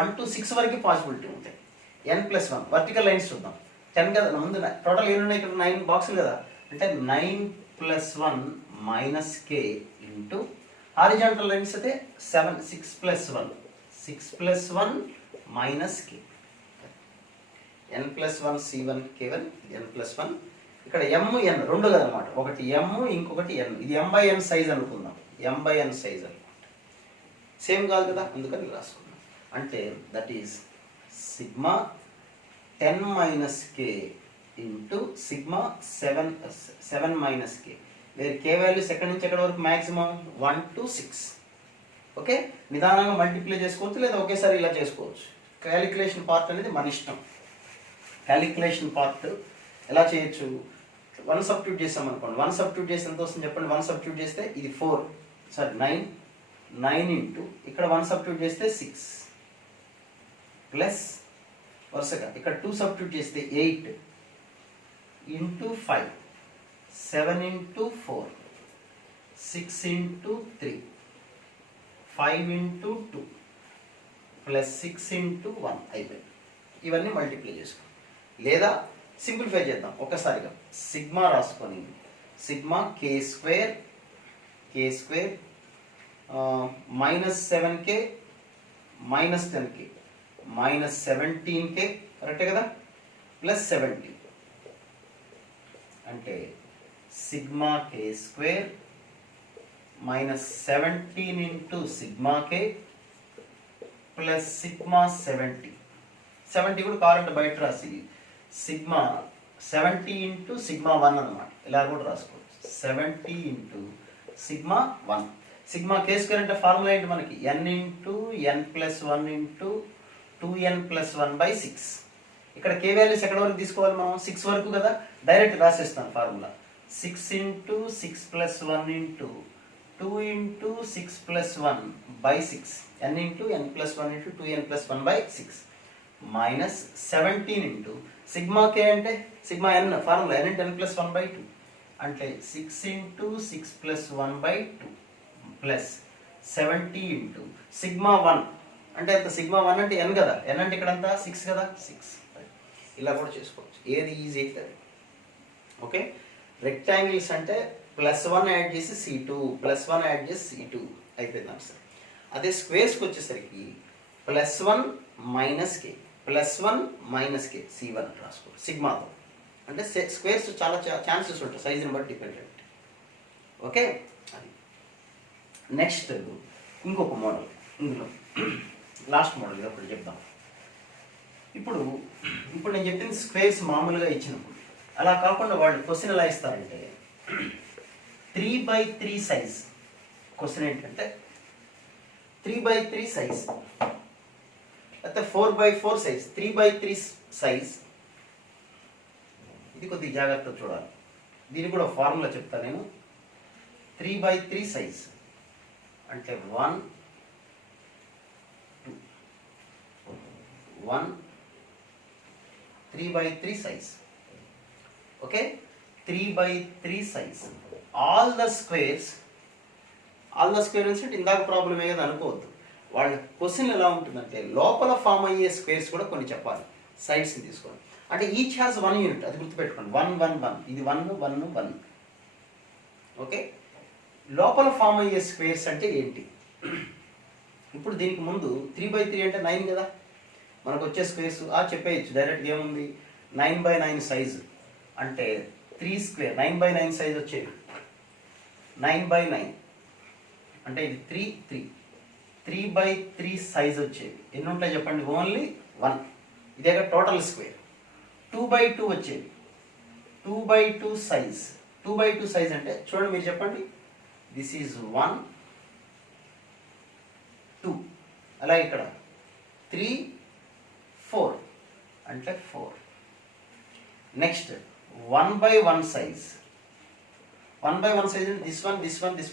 1 to 6 వరకు పాసిబిలిటీ ఉంటాయి. n+1 వర్టికల్ లైన్స్ చూద్దాం. 10 కదా ముందు, టోటల్ ఎన్ని ఉన్నాయి ఇక్కడ 9 బాక్సులు కదా, అంటే 9+1 - k ఇంటూ హారిజాంటల్ లైన్స్ అయితే 7, 6+1 - k, n+1 c1 k1, n+1. ఇక్కడ m n రెండు కదనమాట, ఒకటి m ఇంకొకటి n, ఇది m/n సైజ్ అనుకుందాం, m/n సైజ్ అనుకుంటాం, సేమ్ కాదు కదా, అందుకని రాసుకున్నాం. అంటే that is sigma 10 - k into sigma 7 - k, వేరే k వాల్యూస్ ఎక్కడి నుంచి ఎక్కడి వరకు మ్యాక్సిమం 1 to 6. ఓకే, నిదానంగా మల్టిప్లై చేసుకోవచ్చు లేదా ఒకేసారి ఇలా చేసుకోవచ్చు. క్యాలిక్యులేషన్ పార్ట్ అనేది మన ఇష్టం. క్యాలిక్యులేషన్ పార్ట్ ఎలా చేయొచ్చు, 1 సబ్స్టిట్యూట్ చేసాం అనుకోండి, 1 సబ్స్టిట్యూట్ చేస్తే ఎంత వస్తుంది చెప్పండి. 1 సబ్స్టిట్యూట్ చేస్తే ఇది 9 ఇంటూ ఇక్కడ 1 సబ్స్టిట్యూట్ చేస్తే 6 ప్లస్ వరుసగా ఇక్కడ 2 సబ్స్టిట్యూట్ చేస్తే 8 into 5, 7 into 4, 6 into 3, 5 into 2 plus 6 into 1 అయిపోయింది. ఇవన్నీ మల్టిప్లై చేసుకోండి, లేదా సింప్లిఫై చేద్దాం ఒక్కసారిగా. సిగ్మా రాసుకొని sigma k² -7k -10k -17k కరెక్టే కదా, ప్లస్ 17 అంటే sigma k² -17 into sigma k plus sigma 70 కూడా కావాలంటే బయట రాసి సిగ్మా 70 ఇంటూ సిగ్మా 1 అనమాట, ఇలా కూడా రాసుకోవచ్చు. 70 ఇంటూ సిగ్మా 1. సిగ్మా k² అంటే ఫార్ములా ఏంటి మనకి, n into n+1 into 2n+1/6. ఇక్కడ k వాల్యూస్ ఎక్కడ వరకు తీసుకోవాలి మనం, 6 వరకు కదా, డైరెక్ట్ రాసేస్తాను formula. 6 into 6+1 into 2 into 6+1/6, n into n+1 into 2n+1/6 minus 17 into sigma k అంటే sigma n formula n into n+1/2 అంటే 6 ఇంటూ 6+1/2 ప్లస్ 70 ఇంటూ సిగ్మా 1 అంటే ఎంత, సిగ్మా 1 అంటే n కదా, n అంటే ఇక్కడ అంతా 6 కదా, 6. ఇలా కూడా చేసుకోవచ్చు, ఏది ఈజీ అయితే అది. ఓకే, రెక్టాంగిల్స్ అంటే +1 యాడ్ చేసి C2 +1 యాడ్ చేసి C2 అయిపోయింది ఆన్సర్. అదే స్క్వేర్స్కి వచ్చేసరికి +1 - k +1 - k C1 రాసుకో సిగ్మాతో. అంటే స్క్వేర్స్ చాలా ఛాన్సెస్ ఉంటాయి సైజుని బట్టి డిపెండెంట్. ఓకే, అది నెక్స్ట్ ఇంకొక మోడల్. ఇందులో లాస్ట్ మోడల్ ఇది ఒకటి చెప్దాం. ఇప్పుడు నేను చెప్పింది స్క్వేర్స్ మామూలుగా ఇచ్చినప్పుడు. అలా కాకుండా వాళ్ళు క్వశ్చన్ ఎలా ఇస్తారంటే 3/3 సైజ్. క్వశ్చన్ ఏంటంటే 3/3 సైజ్ అయితే 4/4 సైజ్. 3/3 సైజ్ ఇది కొద్దిగా జాగ్రత్తగా చూడాలి. దీనికి కూడా ఫార్ములా చెప్తాను నేను. 3/3 సైజ్ అంటే 1 2 3/3 size. Okay, 3/3 size. All the squares అంటే ఇందాక ప్రాబ్లమే కదా అనుకోవద్దు. వాళ్ళ క్వశ్చన్ ఎలా ఉంటుందంటే లోపల ఫామ్ అయ్యే స్క్వేర్స్ కూడా కొన్ని చెప్పాలి, సైడ్స్ని తీసుకోండి. అంటే ఈచ్ హ్యాస్ 1 యూనిట్, అది గుర్తుపెట్టుకోండి. 1 1 1 ఇది 1 1 1. ఓకే, లోపల ఫామ్ అయ్యే స్క్వేర్స్ అంటే ఏంటి? ఇప్పుడు దీనికి ముందు 3/3 అంటే 9 కదా, మనకు వచ్చే స్క్వేర్స్ చెప్పేయచ్చు డైరెక్ట్గా. ఏముంది, 9/9 సైజు అంటే 3 స్క్వేర్. 9/9 సైజ్ వచ్చేది 9/9 అంటే ఇది 3 3. 3/3 సైజ్ వచ్చేది ఎన్ని ఉంటాయి చెప్పండి? ఓన్లీ 1. ఇదే టోటల్ స్క్వేర్. 2/2 వచ్చేది 2/2 సైజ్. 2/2 సైజ్ అంటే చూడండి, మీరు చెప్పండి. This is 1 2. అలా ఇక్కడ 3 4 అంటే 4. Next 1/1 size. 1/1 సైజ్ అంటే దిస్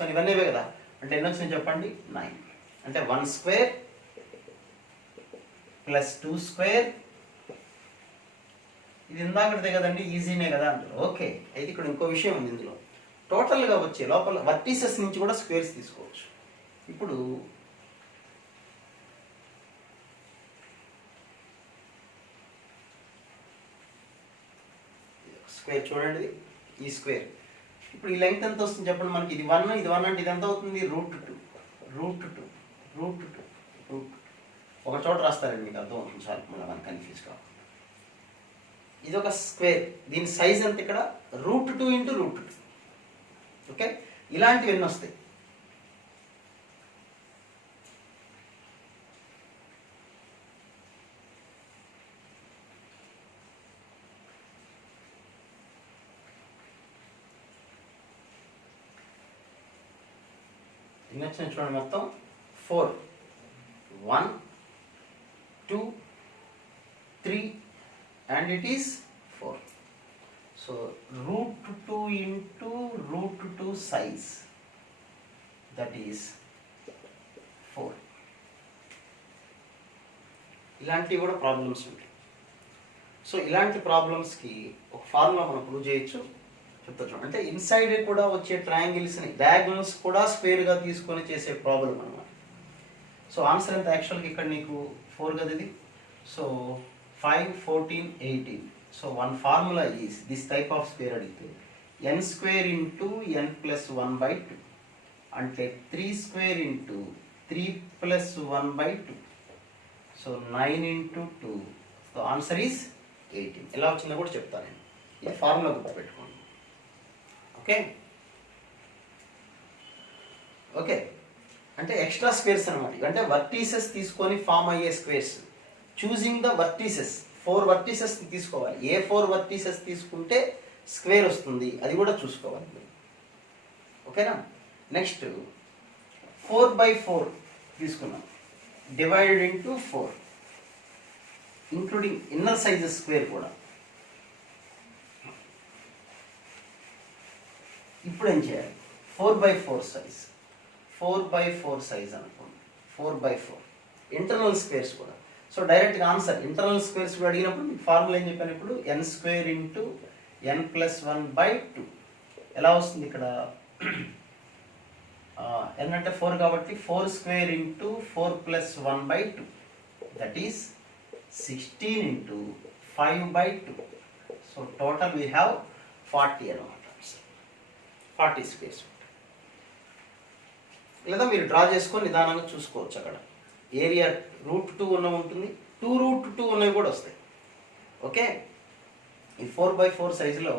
వన్ ఇవన్నీ కదా. అంటే ఎన్ని వచ్చినాయి చెప్పండి? 9. అంటే 1 స్క్వేర్ ప్లస్ 2 స్క్వేర్. ఇది ఇందాకటిదే కదండి, ఈజీనే కదా అంటారు. ఓకే, అయితే ఇక్కడ ఇంకో విషయం ఉంది. ఇందులో టోటల్గా వచ్చే లోపల వర్టీసెస్ నుంచి కూడా స్క్వేర్స్ తీసుకోవచ్చు. ఇప్పుడు స్క్వేర్ చూడండి, ఈ స్క్వేర్. ఇప్పుడు ఈ లెంగ్త్ ఎంత వస్తుంది చెప్పండి మనకి? ఇది 1 అంటే ఇది ఎంత అవుతుంది? √2. ఒక చోట రాస్తారండి, మీకు అర్థం అవుతుంది సార్, మళ్ళీ మనకి కన్ఫ్యూజ్ కావాలి. ఇది ఒక స్క్వేర్, దీని సైజ్ ఎంత ఇక్కడ? √2 × √2. ఓకే, ఇలాంటివి ఎన్ని వస్తాయి? ఎన్ని వచ్చినాయి చూడండి మొత్తం? 4. 1 2 3 and it is 4. So √2 × √2 size, that is 4. ఇలాంటివి కూడా ప్రాబ్లమ్స్ ఉంటాయి. సో ఇలాంటి ప్రాబ్లమ్స్కి ఒక ఫార్ములా మనం ప్రూవ్ చేయొచ్చు, చెప్తా చూడండి. అంటే ఇన్సైడ్ కూడా వచ్చే ట్రయాంగిల్స్ని డయాగ్నల్స్ కూడా స్క్వేర్గా తీసుకొని చేసే ప్రాబ్లం అనమాట. సో ఆన్సర్ ఎంత యాక్చువల్గా ఇక్కడ నీకు 4 కదా ఇది. So 5 14 18. So one formula is this type of square అడిగితే n² × n + 1/2 అంటే 3² × 3 + 1/2. సో 9 × 2. So answer is 18. ఎలా వచ్చిందో కూడా చెప్తాను నేను. ఇది ఫార్ములా గుర్తుపెట్టుకోండి. ఓకే ఓకే అంటే ఎక్స్ట్రా స్క్వేర్స్ అనమాట. అంటే వర్టీసెస్ తీసుకొని ఫామ్ అయ్యే squares. Choosing the vertices, 4 vertices తీసుకోవాలి. ఏ 4 వర్టీసెస్ తీసుకుంటే స్క్వేర్ వస్తుంది అది కూడా చూసుకోవాలి. ఓకేనా? నెక్స్ట్ 4/4 తీసుకున్నాం, divided into 4 including inner sizes square కూడా. ఇప్పుడు ఏం చేయాలి? 4/4 సైజ్. 4/4 సైజ్ అనుకోండి. 4/4 ఇంటర్నల్ స్క్వేర్స్ కూడా. సో డైరెక్ట్గా ఆన్సర్ ఇంటర్నల్ స్క్వేర్స్ కూడా అడిగినప్పుడు మీకు ఫార్ములా ఏం చెప్పాను ఇప్పుడు? n² × n + 1/2. ఎలా వస్తుంది ఇక్కడ? n అంటే 4 కాబట్టి 4² × 4 + 1/2, that is 16 × 5/2. So total we have 40 అనమాట. 40 స్క్వేర్స్. లేదా మీరు డ్రా చేసుకొని నిదానంగా చూసుకోవచ్చు. అక్కడ ఏరియా √2 ఉన్న ఉంటుంది, 2 2√2 ఉన్నవి కూడా వస్తాయి. ఓకే, ఈ 4x4 సైజులో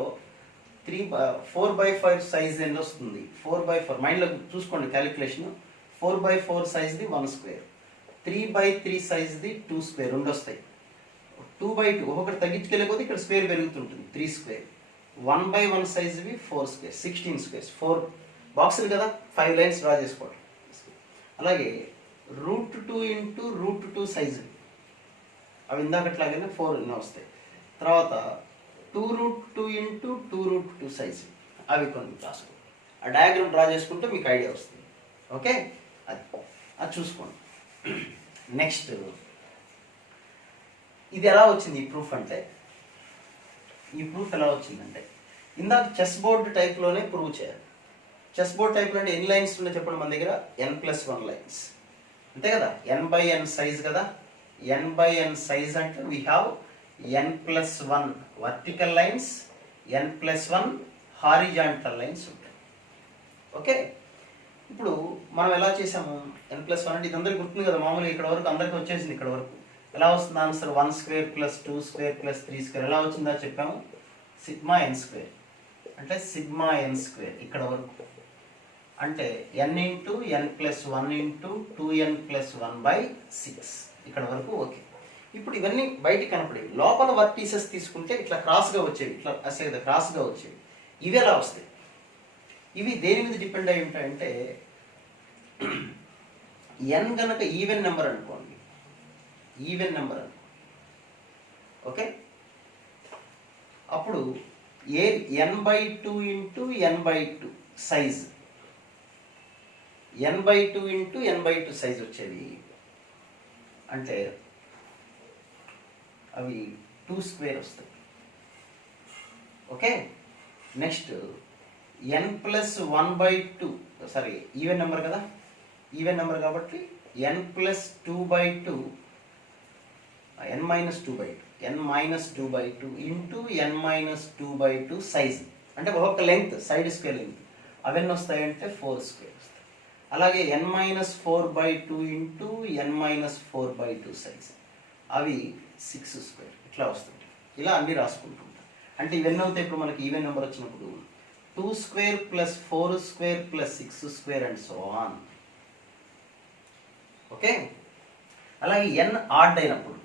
4x5 సైజ్ ఎంత వస్తుంది? 4x4 మైండ్లో చూసుకోండి క్యాలిక్యులేషన్. 4x4 సైజ్ది 1 స్క్వేర్, 3x3 సైజ్ది 2 స్క్వేర్, రెండు వస్తాయి. 2x2 ఒక్కొక్కటి తగ్గించుకెళ్ళకపోతే ఇక్కడ స్క్వేర్ పెరుగుతుంటుంది, 3 స్క్వేర్. 1x1 సైజ్వి 4 స్క్వేర్, 16 స్క్వేర్స్. 4 బాక్సులు కదా, 5 లైన్స్ డ్రా చేసుకోవాలి. అలాగే √2 ఇంటూ √2 సైజు, అవి ఇందాకట్లాగానే 4 వస్తాయి. తర్వాత 2√2 ఇంటూ 2√2 సైజు, అవి కొన్ని రాసుకోండి. ఆ డయాగ్రామ్ డ్రా చేసుకుంటే మీకు ఐడియా వస్తుంది. ఓకే, అది చూసుకోండి. నెక్స్ట్, ఇది ఎలా వచ్చింది ఈ ప్రూఫ్ అంటే, ఈ ప్రూఫ్ ఎలా వచ్చిందంటే ఇందాక చెస్ బోర్డ్ టైప్లోనే ప్రూవ్ చేయాలి. చెస్ బోర్డ్ టైప్లో అంటే ఎన్ని లైన్స్ ఉన్నాయి చెప్పండి మన దగ్గర? n+1 లైన్స్, అంతే కదా. n/n సైజ్ కదా. n/n సైజ్ అంటే we have n+1 vertical lines, n+1 horizontal lines ఉంటాయి. ఓకే, ఇప్పుడు మనం ఎలా చేసాము? n+1 అంటే ఇది అందరికి గుర్తుంది కదా, మామూలుగా ఇక్కడ వరకు అందరికి వచ్చేసింది. ఇక్కడ వరకు ఎలా వస్తుంది ఆన్సర్? 1 square + 2 square + 3 square. ఎలా వచ్చిందా చెప్పాము? σn², అంటే σn². ఇక్కడ వరకు అంటే n × n+1 × 2n+1/6 ఇక్కడ వరకు. ఓకే, ఇప్పుడు ఇవన్నీ బయటికి కనపడేవి. లోపల వర్టీసెస్ తీసుకుంటే ఇట్లా క్రాస్గా వచ్చేవి, ఇట్లా అసలు కదా క్రాస్గా వచ్చేవి. ఇవి ఎలా వస్తాయి? ఇవి దేని మీద డిపెండ్ అయి ఉంటాయంటే, n కనుక ఈవెన్ నెంబర్ అనుకోండి, ఈవెన్ నెంబర్ అనుకోండి. ఓకే, అప్పుడు n/2 × n/2 size, n/2 × n/2 size వచ్చేది అంటే అవి 2 స్క్వేర్ వస్తాయి. Okay, next n+1/2, sorry even number కదా, ఈవెన్ నెంబర్ కాబట్టి n+2/2, n-2/2 into n-2/2 size, అంటే ఒక్కొక్క లెంగ్త్ సైడ్ స్క్వేర్ లెంగ్త్, అవన్నీ వస్తాయంటే 4 స్క్వేర్ వస్తాయి. అలాగే n-4/2 ఇంటూ n-4/2 సైజ్, అవి 6 స్క్వేర్. ఇట్లా వస్తుంది. ఇలా అన్ని రాసుకుంటుంటాం. అంటే ఇవన్నీ అవుతాయి. ఇప్పుడు మనకి ఈవెన్ నెంబర్ వచ్చినప్పుడు 2 square + 4 square + 6 square and so on. Okay, అలాగే n ఆడ్ అయినప్పుడు,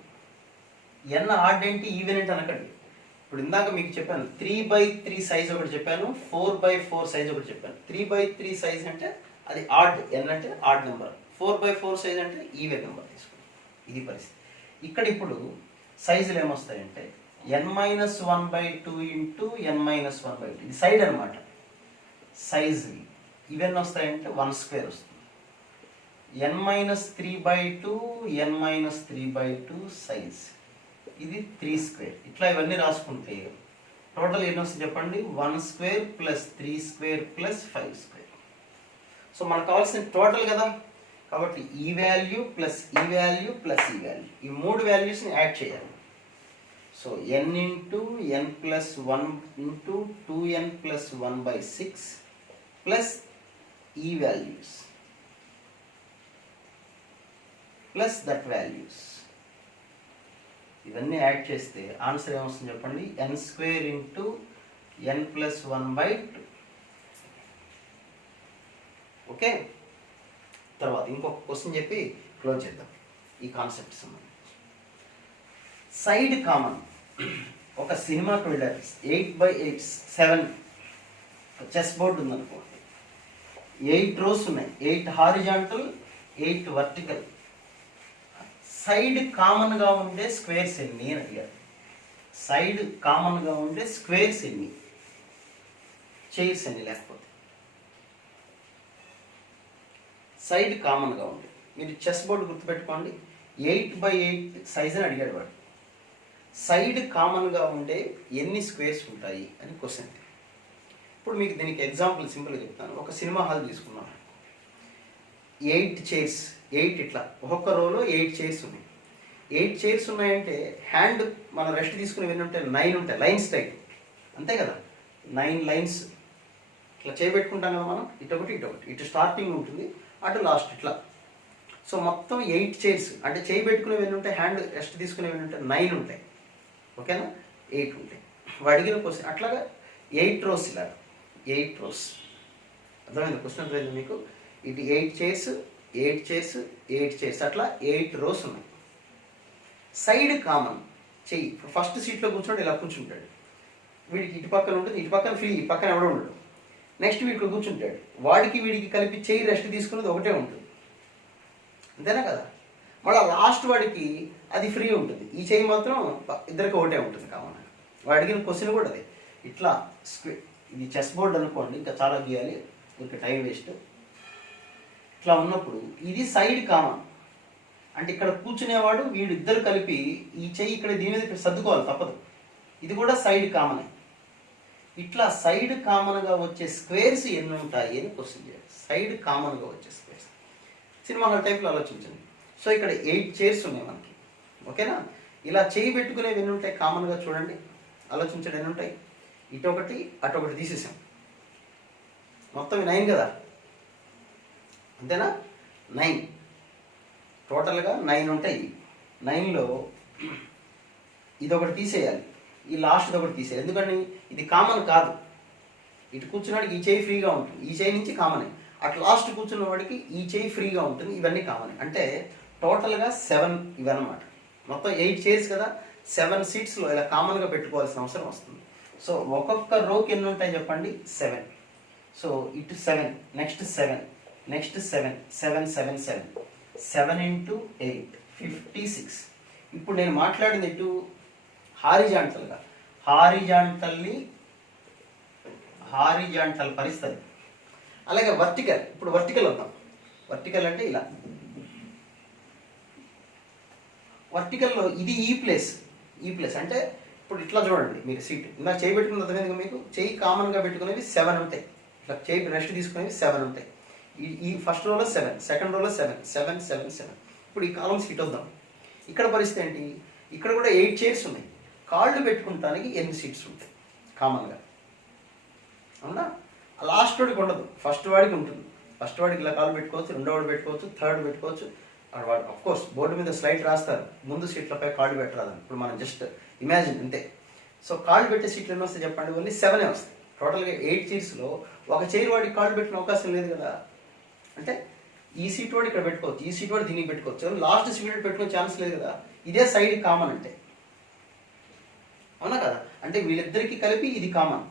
n ఆడ్ ఏంటి ఈవెన్ ఏంటి అనకండి. ఇప్పుడు ఇందాక మీకు చెప్పాను 3/3 సైజ్ ఒకటి చెప్పాను, 4/4 సైజ్ ఒకటి చెప్పాను. 3/3 సైజ్ అంటే అది ఆడ్, n అంటే ఆడ్ నెంబర్. 4/4 సైజ్ అంటే ఈవెన్ నెంబర్ తీసుకోండి. ఇది పరిస్థితి. ఇక్కడ ఇప్పుడు సైజులు ఏమొస్తాయంటే n-1/2 ఇంటూ n-1/2, ఇది సైడ్ అనమాట. సైజు ఇవన్నీ వస్తాయంటే 1 స్క్వేర్ వస్తుంది. n-3/2 n-3/2 సైజ్, ఇది 3 స్క్వేర్. ఇట్లా ఇవన్నీ రాసుకుంటే టోటల్ ఎన్ని వస్తుంది చెప్పండి? 1 స్క్వేర్ + 3 స్క్వేర్ + 5 స్క్వేర్. సో మనకు కావాల్సిన టోటల్ కదా, కాబట్టి ఈ వాల్యూ ప్లస్ ఈ వాల్యూ ప్లస్ ఈ వాల్యూ, ఈ 3 వాల్యూస్ని యాడ్ చేయాలి. So n × n+1 into 2n+1/6 plus ఈ వాల్యూస్ ప్లస్ దట్ వాల్యూస్, ఇవన్నీ యాడ్ చేస్తే ఆన్సర్ ఏమొస్తుంది చెప్పండి? n² × n+1/2. ఓకే, తర్వాత ఇంకొక క్వశ్చన్ చెప్పి క్లోజ్ చేద్దాం ఈ కాన్సెప్ట్ సంబంధించి. Side common. ఒక సినిమాకి వెళ్ళారు, 8x8 7 చెస్ బోర్డు ఉందనుకోండి, 8 రోస్ ఉన్నాయి, 8 హారిజాంటల్ 8 వర్టికల్. సైడ్ కామన్గా ఉండే స్క్వేర్స్ ఎన్ని అని అడిగారు. సైడ్ కామన్గా ఉండే స్క్వేర్స్ ఎన్ని, చైర్స్ ఎన్ని, లేకపోతే సైడ్ కామన్గా ఉండే. మీరు చెస్ బోర్డు గుర్తుపెట్టుకోండి, 8x8 సైజ్ అని అడిగాడు వాడు. సైడ్ కామన్గా ఉండే ఎన్ని స్క్వేర్స్ ఉంటాయి అని క్వశ్చన్. ఇప్పుడు మీకు దీనికి ఎగ్జాంపుల్ సింపుల్గా చెప్తాను. ఒక సినిమా హాల్ తీసుకున్నాం, 8 చైర్స్, 8 ఇట్లా ఒక్కొక్క రోలో 8 చైర్స్ ఉన్నాయి. 8 చైర్స్ ఉన్నాయంటే హ్యాండ్ మనం రెస్ట్ తీసుకుని ఎన్ని ఉంటాయి? 9 ఉంటాయి, లైన్స్ టైప్, అంతే కదా. 9 లైన్స్ ఇట్లా చేయబెట్టుకుంటాం కదా మనం, ఇటొకటి ఇటొకటి, ఇటు స్టార్టింగ్ ఉంటుంది, అటు లాస్ట్, ఇట్లా సో మొత్తం 8 చైర్స్, అంటే చేయి పెట్టుకునేవి ఎన్ని ఉంటాయి, హ్యాండ్ రెస్ట్ తీసుకునేవి ఎన్ని ఉంటాయి, 9 ఉంటాయి. ఓకేనా, 8 ఉంటాయి. వాడు అడిగిన క్వశ్చన్ అట్లాగా 8 రోస్, ఇలా 8 రోస్. అర్థమైంది క్వశ్చన్? అర్థమైంది మీకు? ఇది 8 చైర్స్, 8 చైర్స్, 8 చైర్స్, అట్లా 8 రోస్ ఉన్నాయి. సైడ్ కామన్ చెయ్యి. ఫస్ట్ సీట్లో కూర్చోండి, ఇలా కూర్చుంటాడు. వీడికి ఇటు పక్కన ఉంటుంది, ఇటు పక్కన ఫ్రీ, ఈ పక్కన ఎవడో ఉండడు. నెక్స్ట్ వీడికి కూర్చుంటాడు, వాడికి వీడికి కలిపి చెయ్యి రెస్ట్ తీసుకున్నది ఒకటే ఉంటుంది, అంతేనా కదా? మళ్ళీ లాస్ట్ వాడికి అది ఫ్రీ ఉంటుంది, ఈ చెయ్యి మాత్రం ఇద్దరికి ఒకటే ఉంటుంది కామన్. వాడు అడిగిన క్వశ్చన్ కూడా అదే. ఇట్లా ఇది చెస్ బోర్డ్ అనుకోండి, ఇంకా చాలా గీయాలి, ఇంకా టైం వేస్ట్. ఇట్లా ఉన్నప్పుడు ఇది సైడ్ కామన్, అంటే ఇక్కడ కూర్చునేవాడు వీడిద్దరు కలిపి ఈ చెయ్యి ఇక్కడ దీని మీద సర్దుకోవాలి, తప్పదు. ఇది కూడా సైడ్ కామన్. ఇట్లా సైడ్ కామన్గా వచ్చే స్క్వేర్స్ ఎన్ని ఉంటాయి అని క్వశ్చన్ చేయాలి. సైడ్ కామన్గా వచ్చే స్క్వేర్స్ సినిమా హాల్ టైప్లో ఆలోచించండి. సో ఇక్కడ 8 చైర్స్ ఉన్నాయి మనకి, ఓకేనా? ఇలా చేయి పెట్టుకునేవి ఎన్ని ఉంటాయి కామన్గా చూడండి, ఆలోచించండి ఎన్ని ఉంటాయి. ఇటొకటి అటొకటి తీసేసాం, మొత్తం 9 కదా, అంతేనా? 9 టోటల్గా 9 ఉంటాయి. 9లో ఇదొకటి తీసేయాలి, ఈ లాస్ట్ది ఒకటి తీసేయాలి. ఎందుకని ఇది కామన్ కాదు. ఇటు కూర్చున్నాడికి ఈ చేయి ఫ్రీగా ఉంటుంది, ఈ చేయి నుంచి కామనే. అటు లాస్ట్ కూర్చున్న వాడికి ఈ చేయి ఫ్రీగా ఉంటుంది, ఇవన్నీ కామన్. అంటే టోటల్గా 7 ఇవన్నమాట. మొత్తం 8 చైర్స్ కదా, 7 సీట్స్లో ఇలా కామన్గా పెట్టుకోవాల్సిన అవసరం వస్తుంది. సో ఒక్కొక్క రోకి ఎన్ని ఉంటాయి చెప్పండి? 7. సో ఇటు 7, నెక్స్ట్ 7, నెక్స్ట్ 7, 7, 7, 7, 7 into 8, 56. ఇప్పుడు నేను మాట్లాడింది ఇటు హారిజాంటల్గా, హారిజాంటల్ పరిస్థితి. అలాగే వర్టికల్, ఇప్పుడు వర్టికల్ వద్దాం. వర్టికల్ అంటే ఇలా, వర్టికల్లో ఇది ఈ ప్లేస్ అంటే ఇప్పుడు ఇట్లా చూడండి మీరు సీట్. ఇందాక చేయి పెట్టుకున్న అర్థమైంది మీకు, చేయి కామన్గా పెట్టుకునేవి 7 ఉంటాయి, ఇట్లా చేయి రెస్ట్ తీసుకునేవి 7 ఉంటాయి. ఈ ఫస్ట్ రోలో 7, సెకండ్ రోలో 7, 7, 7, 7. ఇప్పుడు ఈ కాలమ్స్ ఇటు వద్దాం. ఇక్కడ పరిస్థితి ఏంటి? ఇక్కడ కూడా 8 చైర్స్ ఉన్నాయి. కాళ్ళు పెట్టుకుంటానికి 8 సీట్స్ ఉంటాయి కామన్గా, అవునా? లాస్ట్ వాడికి ఉండదు, ఫస్ట్ వాడికి ఉంటుంది. ఫస్ట్ వాడికి ఇలా కాళ్ళు పెట్టుకోవచ్చు, రెండో వాడు పెట్టుకోవచ్చు, థర్డ్ పెట్టుకోవచ్చు. వాడు అఫ్కోర్స్ బోర్డు మీద స్లైడ్ రాస్తారు, ముందు సీట్లపై కాళ్ళు పెట్టరాదని. ఇప్పుడు మనం జస్ట్ ఇమాజిన్ అంతే. సో కాళ్ళు పెట్టే సీట్లు ఎన్ని వస్తాయి చెప్పండి? ఓన్లీ 7 వస్తాయి. టోటల్గా 8 చైర్స్లో ఒక చైర్ వాడికి కాళ్ళు పెట్టిన అవకాశం లేదు కదా. అంటే ఈ సీట్ వాడు ఇక్కడ పెట్టుకోవచ్చు, ఈ సీట్ వాడు దీనికి పెట్టుకోవచ్చు, లాస్ట్ సీట్ పెట్టుకునే ఛాన్స్ లేదు కదా. ఇదే సైడ్ కామన్ అంటే, అవునా కదా? అంటే వీళ్ళిద్దరికి కలిపి ఇది కామన్,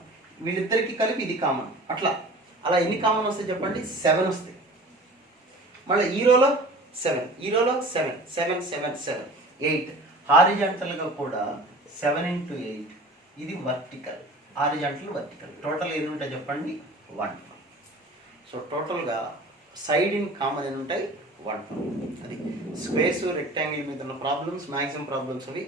వీళ్ళిద్దరికి కలిపి ఇది కామన్. అలా ఎన్ని కామన్ వస్తాయి చెప్పండి? 7 వస్తాయి. మళ్ళీ ఈ రోలో 7, ఈ రోలో 7, 7, 7, 7, 8. హారిజాంటల్గా కూడా 7 into 8. ఇది వర్టికల్, హారిజాంటల్ వర్టికల్. టోటల్ ఎన్ని ఉంటాయి చెప్పండి? 1. సో టోటల్గా సైడ్ ఇన్ కామన్ ఎన్ని ఉంటాయి? 1. అది స్క్వేర్స్ రెక్టాంగిల్ మీద ఉన్న ప్రాబ్లమ్స్, మ్యాక్సిమం ప్రాబ్లమ్స్ అవి.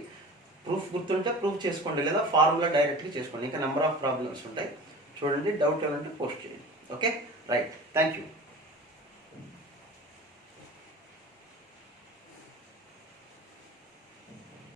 ప్రూఫ్ గుర్తుంటే ప్రూఫ్ చేసుకోండి, లేదా ఫార్ములా డైరెక్ట్గా చేసుకోండి. ఇంకా నెంబర్ ఆఫ్ ప్రాబ్లమ్స్ ఉంటాయి చూడండి. డౌట్ ఏమంటే పోస్ట్ చేయండి. Okay, right, thank you.